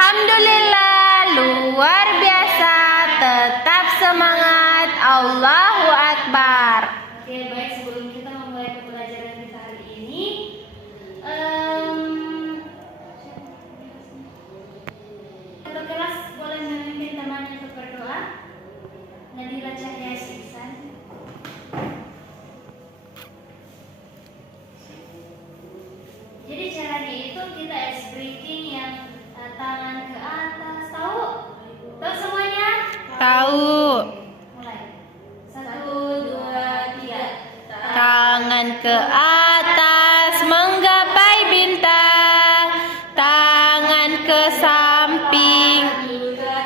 Alhamdulillah, luar biasa. Tetap semangat. Allahu Akbar. Oke, baik, sebelum kita memulai pembelajaran kita hari ini, satu kelas boleh memimpin temannya untuk berdoa. Nadila Cahya Ihsan. Jadi caranya itu kita ice breathing yang tangan ke atas, tahu? Tahu semuanya? Tahu. Mulai. 1, 2, 3. Tangan ke atas menggapai bintang. Tangan ke samping.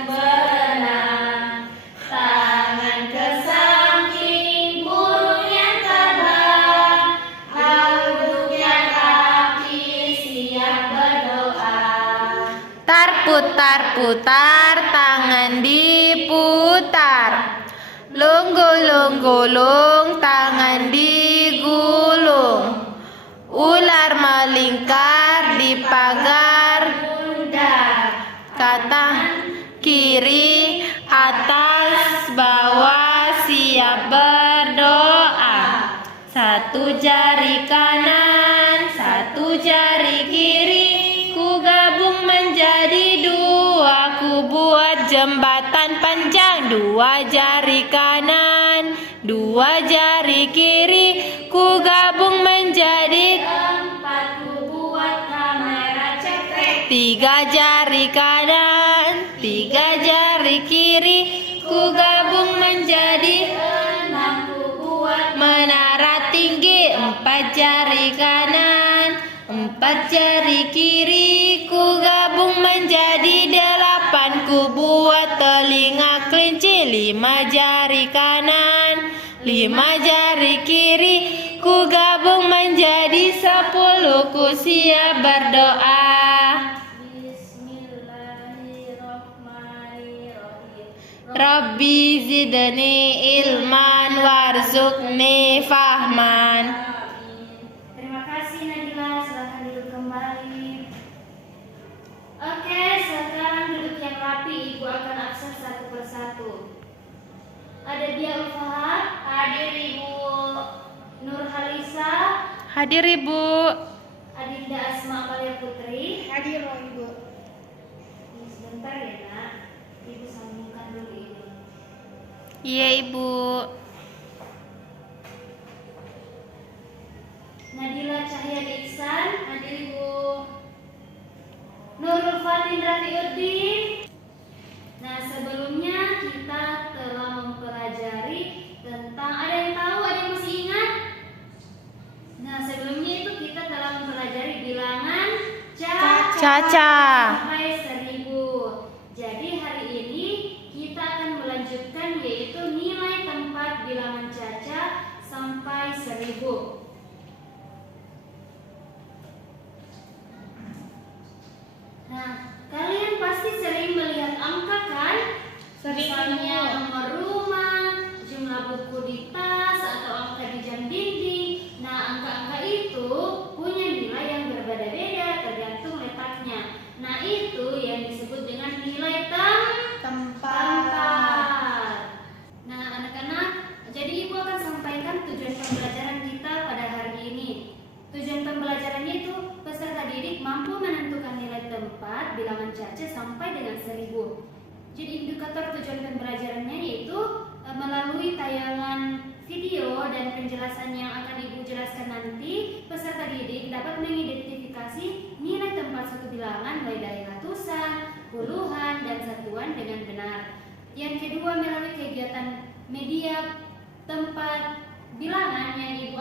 Berenang. Tangan ke samping, burung yang terbang. Laut yang rapi, siap berdoa. Tar putar putar, tangan diputar. Lung gulung, tangan digulung. Ular melingkar di pagar Bundar. kata kiri, atas, bawah, siap berdoa. Satu jari kanan, satu jari kiri, ku gabung menjadi dua, ku buat jembatan panjang. Dua jari kanan, dua jari kiri, ku gabung menjadi 4, ku buat kamera cekrek. tiga jari kanan, tiga jari kiri, ku gabung menjadi 6, ku buat menara tinggi. Empat jari kanan, empat jari kiri, ku gabung menjadi 8, ku buat telinga kelinci. Lima jari kanan, lima jari kiri, ku gabung menjadi 10, ku siap berdoa. Bismillahirrahmanirrahim. Rabbi zidni ilman warzuqni fahman. Amin. Terima kasih Nadila, silakan duduk kembali. Oke, sekarang duduk yang rapi, Ibu akan absen satu persatu. Ada Dia Fahad, hadir Ibu Nur Halisa, Hadir Ibu. Adinda Asma Amalia Putri. Hadir Ibu. Ini sebentar ya nak, Ibu sambungkan dulu ini. Iya Ibu. Nadila Cahya Ihsan, hadir Ibu. Nurul Fatin Rafiuddin. Nah, sebelumnya kita telah mempelajari tentang, ada yang tahu, ada yang masih ingat? Nah, sebelumnya itu kita telah mempelajari bilangan Caca. sampai 1000. Jadi hari ini kita akan melanjutkan, yaitu nilai tempat bilangan caca sampai 1000. Nah, kalian pasti sering melihat angka kan? Misalnya nomor rumah, jumlah buku di tas, atau angka di jam dinding. Nah, angka-angka itu punya nilai yang berbeda-beda tergantung letaknya. Nah, itu yang disebut dengan nilai tempat. Nah, anak-anak, jadi Ibu akan sampaikan tujuan pembelajaran kita pada hari ini. Tujuan pembelajarannya itu peserta didik mampu menentukan nilai tempat bilangan caca sampai dengan 1000. Jadi indikator tujuan pembelajarannya yaitu melalui tayangan video dan penjelasan yang akan Ibu jelaskan nanti, peserta didik dapat mengidentifikasi nilai tempat suatu bilangan mulai dari ratusan, puluhan, dan satuan dengan benar. Yang kedua, melalui kegiatan media tempat bilangan yang Ibu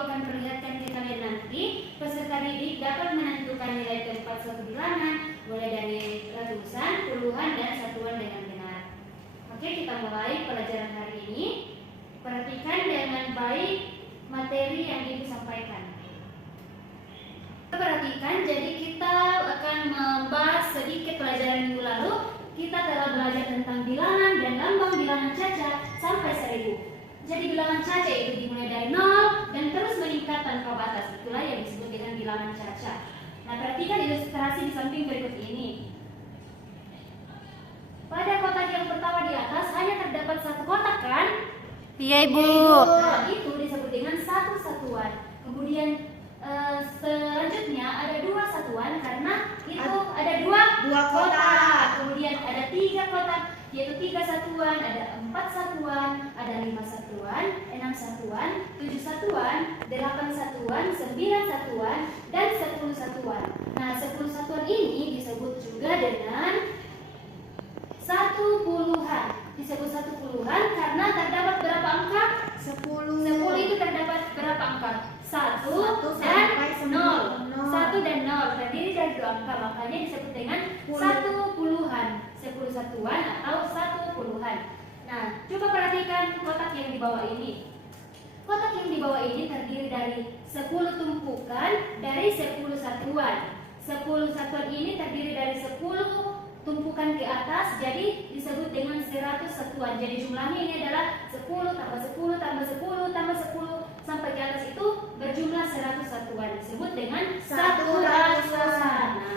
akan perlihatkan ke kalian nanti, peserta didik dapat menentukan nilai tempat suatu bilangan mulai dari ratusan, puluhan, dan satuan dengan benar. Oke, kita mulai pelajaran hari ini. Perhatikan dengan baik materi yang Ibu sampaikan. Perhatikan, jadi kita akan membahas sedikit pelajaran minggu lalu. Kita telah belajar tentang bilangan dan lambang bilangan caca sampai 1000. Jadi bilangan caca itu dimulai dari 0 dan terus meningkat tanpa batas. Itulah yang disebut dengan bilangan caca. Nah, Nah, perhatikan ilustrasi di samping berikut ini. Pada kotak yang pertama di atas hanya terdapat satu kotak kan? Iya, Ibu. Nah, itu disebut dengan satu satuan. Kemudian selanjutnya ada dua satuan karena itu ada dua kotak. Kemudian ada tiga kotak, yaitu 3 satuan, ada 4 satuan, ada 5 satuan, 6 satuan, 7 satuan, 8 satuan, 9 satuan, dan 10 satuan. Nah, 10 satuan ini disebut juga dengan satu puluhan. Disebut satu puluhan karena terdapat berapa angka? 10 itu terdapat berapa angka? 1 dan 0. 1 dan 0 terdiri dari 2 angka, makanya disebut dengan satu puluhan. 10 satuan atau satu puluhan. Nah, coba perhatikan kotak yang di bawah ini. Kotak yang di bawah ini terdiri dari 10 tumpukan dari 10 satuan. 10 satuan ini terdiri dari 10 tumpukan ke atas, jadi disebut dengan 100 satuan. Jadi jumlahnya ini adalah 10 tambah 10 tambah 10 tambah 10 sampai ke atas itu berjumlah 100 satuan. Disebut dengan satu ratusan.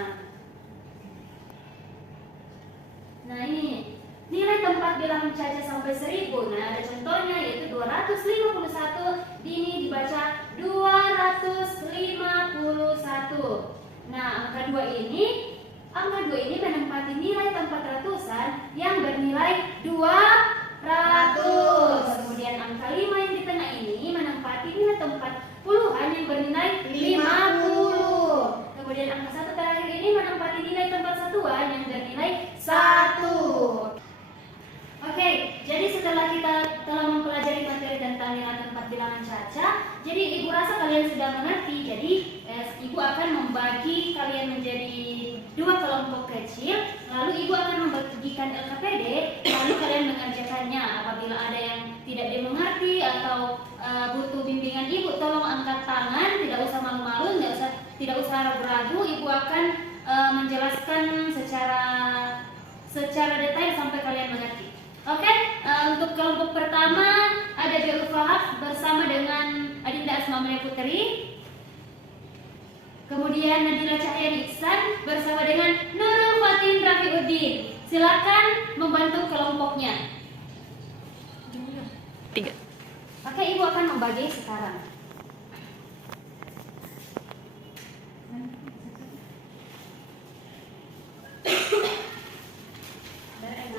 Nah ini nilai tempat bilangan caca sampai 1000. Nah ada contohnya yaitu 251. Ini dibaca 251. Nah angka 2 ini menempati nilai tempat ratusan yang bernilai 200. Kemudian angka 5 yang di tengah ini menempati nilai tempat puluhan yang bernilai 50. Kemudian angka 1 terakhir ini menempati nilai tempat satuan yang bernilai 1. Oke, jadi setelah kita telah mempelajari materi tentang nilai tempat bilangan caca, jadi ibu rasa kalian sudah mengerti. Jadi ibu akan membagi kalian menjadi 2 kelompok kecil, lalu ibu akan membagikan LKPD, lalu kalian mengerjakannya. Apabila ada yang tidak dimengerti atau butuh bimbingan ibu, tolong angkat tangan, tidak usah malu-malu, tidak usah ragu-ragu. Ibu akan menjelaskan secara detail sampai kalian mengerti. Oke, untuk kelompok pertama ada Deul Fahab bersama dengan Adinda Asma'ul Putri. Kemudian Nadila Cahyani Ihsan bersama dengan Nurul Fatin Rafiuddin. Silakan membantu kelompoknya. 3. Oke, ibu akan membagi sekarang.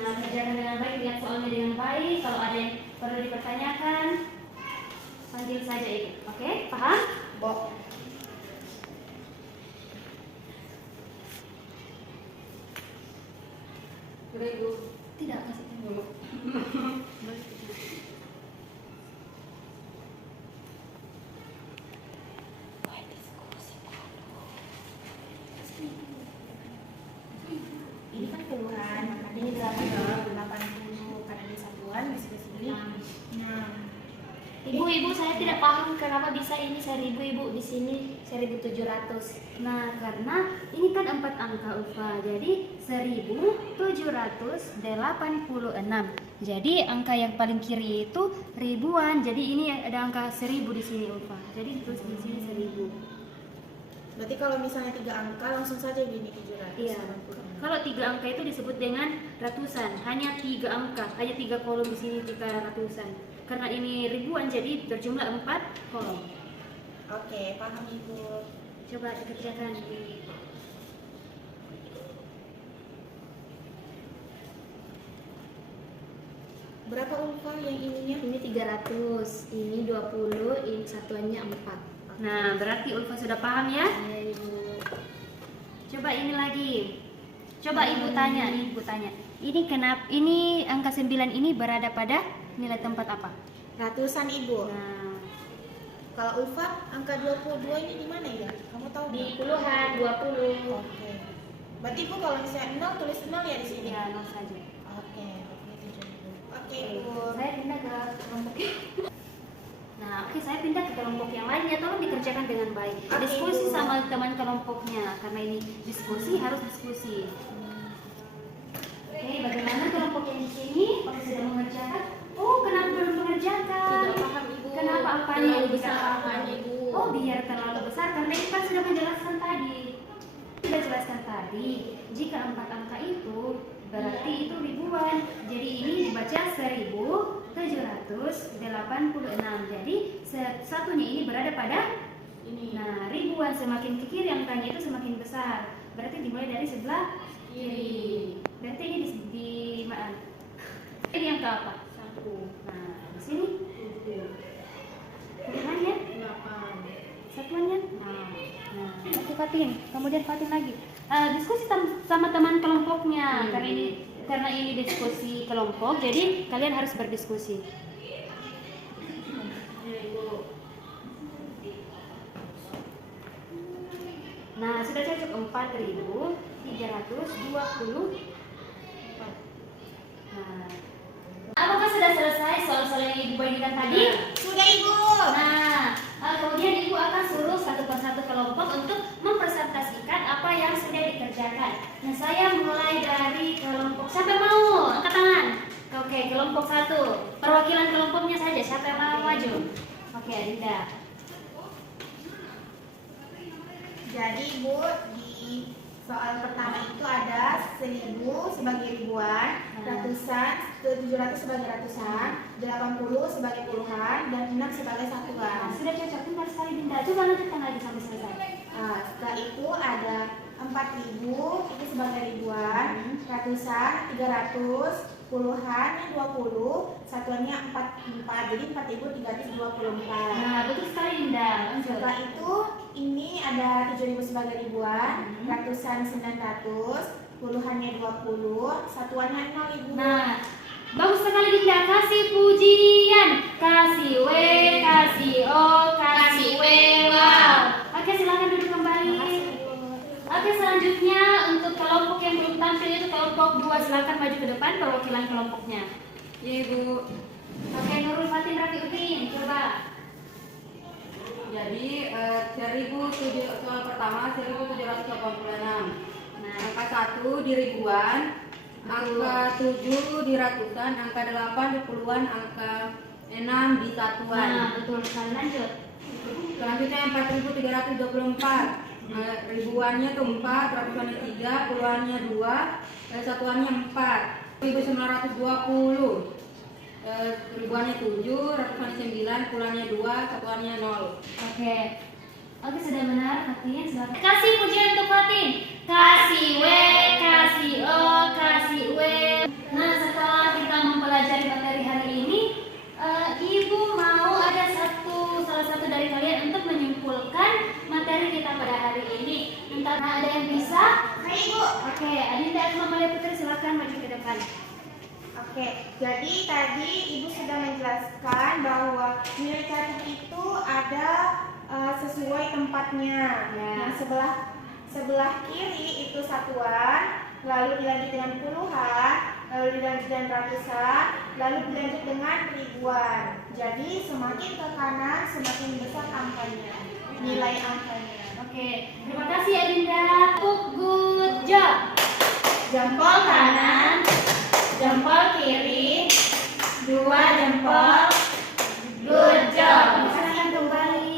Nah, kerjakan dengan baik, lihat soalnya dengan baik. Kalau ada yang perlu dipertanyakan, panggil saja ibu. Oke, paham? Tidak, kasih dulu. Ini kan puluhan, makanya ini 80 karena di satuan di sini. Nah, Ibu, saya tidak paham kenapa bisa ini 1000, ibu, di sini 1700. Nah, karena ini kan 4 angka Ulfa, jadi 1786. Jadi angka yang paling kiri itu ribuan. Jadi ini ada angka 1000 di sini Ulfa. Jadi terus di sini 1000. berarti kalau misalnya 3 angka langsung saja gini 700. Iya. Kalau 3 angka itu disebut dengan ratusan. Hanya 3 angka, hanya 3 kolom di sini 3 ratusan. Karena ini ribuan jadi berjumlah 4 kolom. Oke, paham ibu. Coba dikerjakan. Berapa Ulfa yang ininya? Ini 300, ini 20, ini satuannya 4. Nah, berarti Ulfa sudah paham ya? Iya ibu. Coba ini lagi. Coba ibu tanya. Ini kenapa ini angka 9 ini berada pada nilai tempat apa? Ratusan ibu. Nah, Kalau Ulfa angka 22 ini di mana ya? Kamu tahu di nggak? puluhan 20. Oke. Berarti ibu kalau misalnya 0 tulis 0 ya di sini. Ya, 0 saja. Oke, begitu ibu. Oke ibu. Saya pindah ke kelompok. Nah, oke, saya pindah ke kelompok yang lain ya. Tolong dikerjakan dengan baik. Oke, Diskusi Ibu. sama teman kelompoknya karena ini diskusi harus diskusi. Oke, bagaimana kelompok yang di sini? Apakah sudah mengerjakan? Oh, kenapa belum mengerjakan? Tidak paham ibu. Kenapa apanya Terlalu yang besar tidak paham? apanya, ibu. Oh, biar terlalu besar karena kita sudah menjelaskan tadi. dikali. Jika 4 angka itu berarti itu ribuan. Jadi ini dibaca 1786. Jadi satunya ini berada pada Ini. nah ribuan. Semakin ke kiri angkanya itu semakin besar. Berarti dimulai dari sebelah kiri. Berarti ini di mana? Ini angka apa? 1, Nah di sini 7, puluhannya, 8. satuannya. Nah, oke Fatin. Kemudian Fatin lagi. Diskusi sama teman kelompoknya. Karena ini diskusi kelompok, jadi kalian harus berdiskusi. Iya, Ibu. Nah, sudah cocok 4.320. Nah, apakah sudah selesai soal-soal yang Ibu bagikan tadi? Sudah, Ibu. Nah, kemudian Ibu akan suruh satu persatu kelompok untuk mempresentasikan apa yang sudah dikerjakan. Nah, saya mulai dari kelompok. Siapa yang mau? Angkat tangan. Oke, kelompok 1. Perwakilan kelompoknya saja. Siapa yang mau maju? Oke, Adinda. Jadi Ibu, di soal pertama itu ada 1000 sebagai ribuan, ratusan, 700 sebagai ratusan, 80 sebagai puluhan, dan 6 sebagai Nah, satuan. sudah cocok. Pintar sekali, Dinda. Coba lanjutkan lagi sampai selesai. Setelah itu ada 4000 itu sebagai ribuan, ratusan, 300, puluhan, 20, satuannya 44, jadi 4324. Nah, betul sekali, Dinda. Lanjut. Setelah itu ini ada 7000 sebagai ribuan, ratusan 900, puluhannya 20, satuannya 0 Ibu. Nah, bagus sekali Dinda. Kasih pujian. Kasih W, kasih O, kasih W. Wow. Oke, silakan duduk kembali. Oke, selanjutnya untuk kelompok yang belum tampil itu kelompok 2. Silakan maju ke depan perwakilan kelompoknya. Iya Ibu. Oke, Nurul Fatin Rafiuddin, coba. Jadi soal pertama 1786. Nah, Angka 1 di ribuan, angka 7 di ratusan, angka 8 di puluhan, angka 6 di satuan. nah betul sekali. Lanjut. Selanjutnya 4324. Ribuannya itu 4, ratusannya 3, puluhannya 2, satuannya 4. 1920. Ribuannya 7, ratusannya 9, puluhannya 2, satuannya 0. Oke, sudah benar Fatin. Silakan. Kasih pujian untuk Fatin. Kasih W, kasih O, kasih W. Nah, setelah kita mempelajari materi hari ini, Ibu mau ada salah satu dari kalian untuk menyimpulkan materi kita pada hari ini. Entah ada yang bisa? Hai Ibu. Oke, Adinda Asma Malia Putri, silakan maju ke depan. Oke, jadi tadi Ibu sudah menjelaskan bahwa nilai catat itu ada sesuai tempatnya. Ya. Nah, sebelah kiri itu satuan, lalu dilanjut dengan puluhan, lalu dilanjut dengan ratusan, lalu dilanjut dengan ribuan. Jadi semakin ke kanan semakin besar angkanya, nilai angkanya. Oke, terima kasih Adinda. Good job. Jempol kanan, jempol kiri, 2 jempol. Good job. Silakan kembali.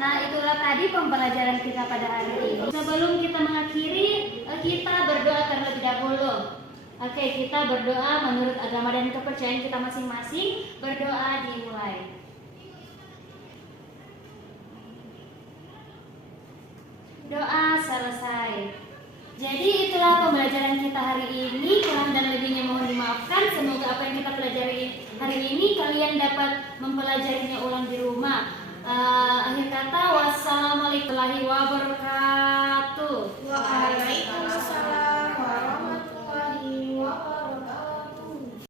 Nah, itulah tadi pembelajaran kita pada hari ini. Sebelum kita mengakhiri, kita berdoa terlebih dahulu. Oke, kita berdoa menurut agama dan kepercayaan kita masing-masing. Berdoa dimulai. Doa selesai. Jadi itulah pembelajaran kita hari ini. Kurang dan lebihnya mohon dimaafkan. Semoga apa yang kita pelajari hari ini kalian dapat mempelajarinya ulang di rumah. Akhir kata, wassalamualaikum warahmatullahi wabarakatuh. Waalaikumsalam.